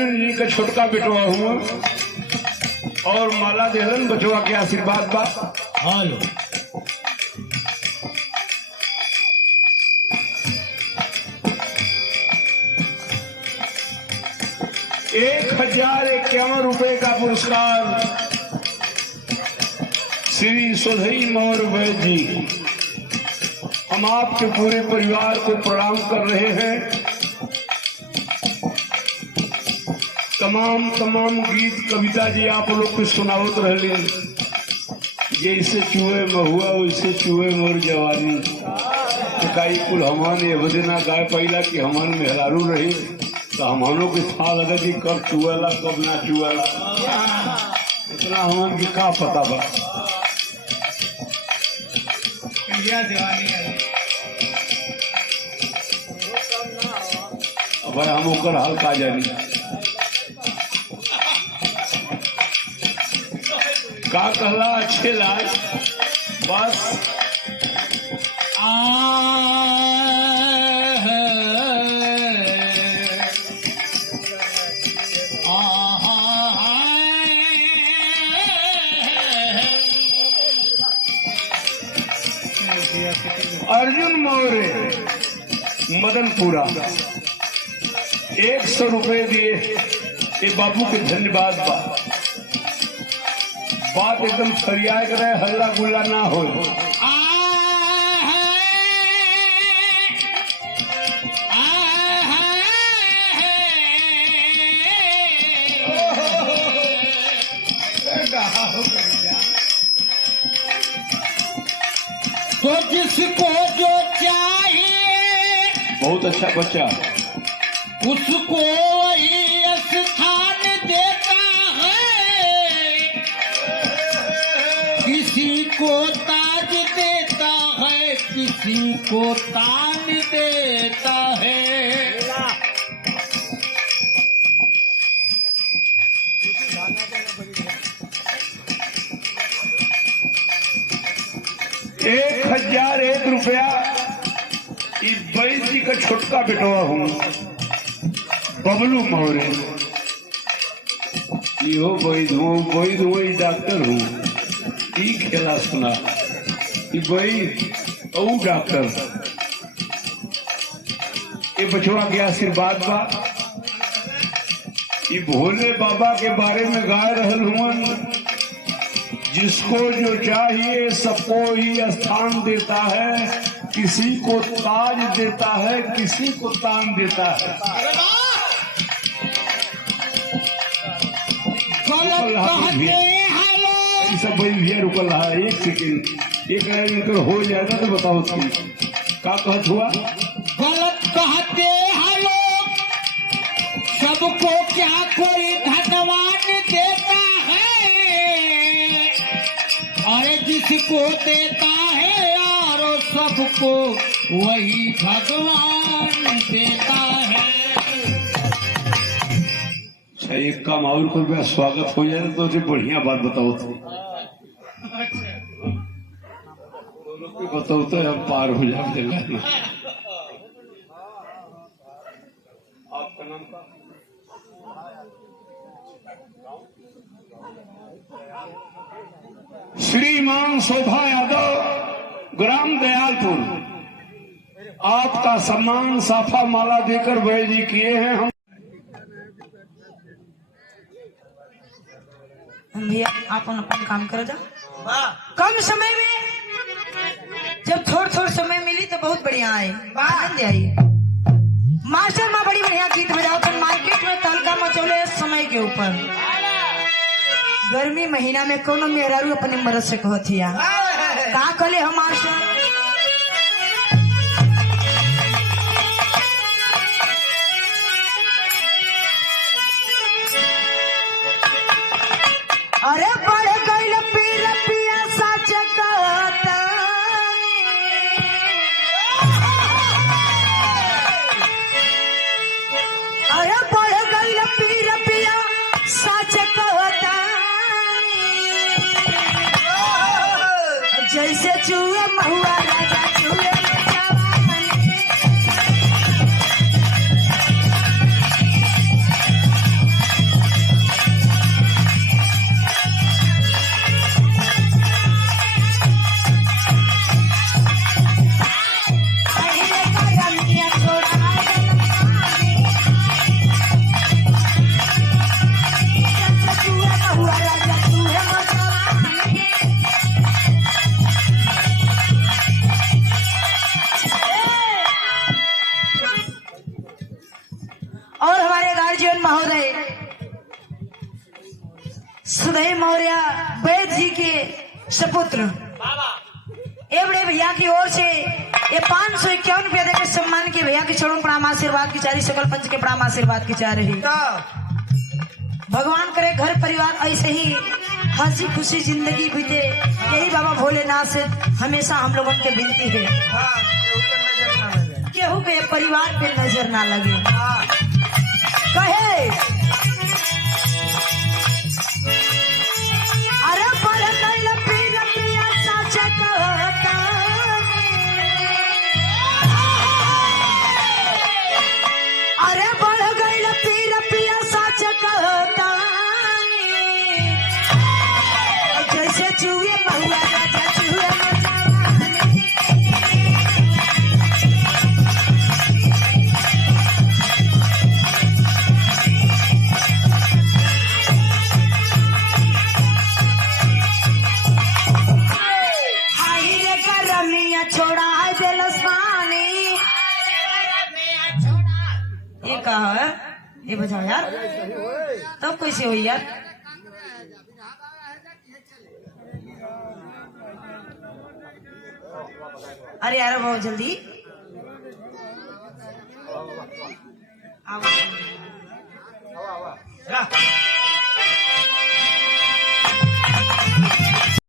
जी का छोटका बेटवा हुआ और माला देलन बचवा के आशीर्वाद बा। हेलो 1051 रुपए का पुरस्कार श्री सोधई मौर्य वैद्य जी, हम आपके पूरे परिवार को प्रणाम कर रहे हैं। तमाम गीत कविता जी आप लोग को सुनावत रहे, जैसे चूहे महुआ वैसे चूहे मोर जवानी, कई कुल हमान ये बदना गाय पहला कि हमान मेहरारू रही तो हमानों के था लगा कि कब चुएला कब ना चुएला, इतना हमान की का पता बा। अब हम ओकर हाल का जानी का कहला अच्छे लाल बस अर्जुन मौर्य मदनपुरा 100 रुपए दिए, ये बाबू के धन्यवाद बा। बात एकदम फरियाद करे, हल्ला गुल्ला ना हो। तो जिसको जो चाहिए बहुत अच्छा बच्चा उसको वही स्थान देता है, किसी को ताज देता है, किसी को तान देता है। 1001 रुपया वैद्य जी का छोटका बेटवा हूँ बबलू मौर्य, यो वैद्य डॉक्टर हूँ, ई खेला सुना वैद्य और डॉक्टर, ये बचवा के आशीर्वाद बा। ये भोले बाबा के बारे में गा रहल हुआ, जिसको जो चाहिए सबको ही स्थान देता है, किसी को ताज देता है, किसी को तान देता है। सब भैया रुकल रहा, एक सेकेंड एक इनकर हो जाएगा तो बताओ तुम का कहत हुआ। गलत कहते हैं लोग, सबको क्या कोई भगवान देता है, अरे जिसको देता है यारो सबको वही भगवान देता है। अच्छा एक काम और कर, स्वागत हो जाए तो बढ़िया बात बताओ तो बताओ तो हम पार हो जाते। आपका नाम का श्रीमान शोभा यादव ग्राम दयालपुर, आपका सम्मान साफा माला देकर वैद्य जी किए हैं। हम भैया आप अपन काम कर जाओ, कम समय में जब थोड़ समय मिली तो बहुत बढ़िया है, आनंद आई। मास्टर माँ बड़ी बढ़िया गीत बजाओ, तो मार्केट में तहलका मचौले समय के ऊपर। गर्मी महीना में कोनो मेहरारू अपने मर्द से कहतिया का कले हम मास्टर अरे बढ़ गई पीर पिया सच कहता, अरे बढ़ गई पीर पिया सच कहता, जैसे चूहे महुआ राजा चूहे महोदय सुधेव मौर्य वैद्य जी के सपुत्र ए बड़े भैया की ओर से ये 551 रुपया देकर सम्मान के भैया के चरणों प्रणाम आशीर्वाद की चारी सकल पंच के प्रणाम आशीर्वाद की चाह रही। भगवान करे घर परिवार ऐसे ही हंसी खुशी जिंदगी बीते, यही बाबा भोलेनाथ से हमेशा हम लोगों के विनती है केहू के परिवार पे नजर ना लगे। कहे अरे पर कैल पीर पिया सच कहता, अरे बढ़ गई पीर पिया सच कहता, जैसे चूहे महुआ राजा चूहे छोड़ा दिलस पानी। ये कहा है ये बजाओ यार, तब कैसे हुई यार? अरे यार बहुत जल्दी आओ।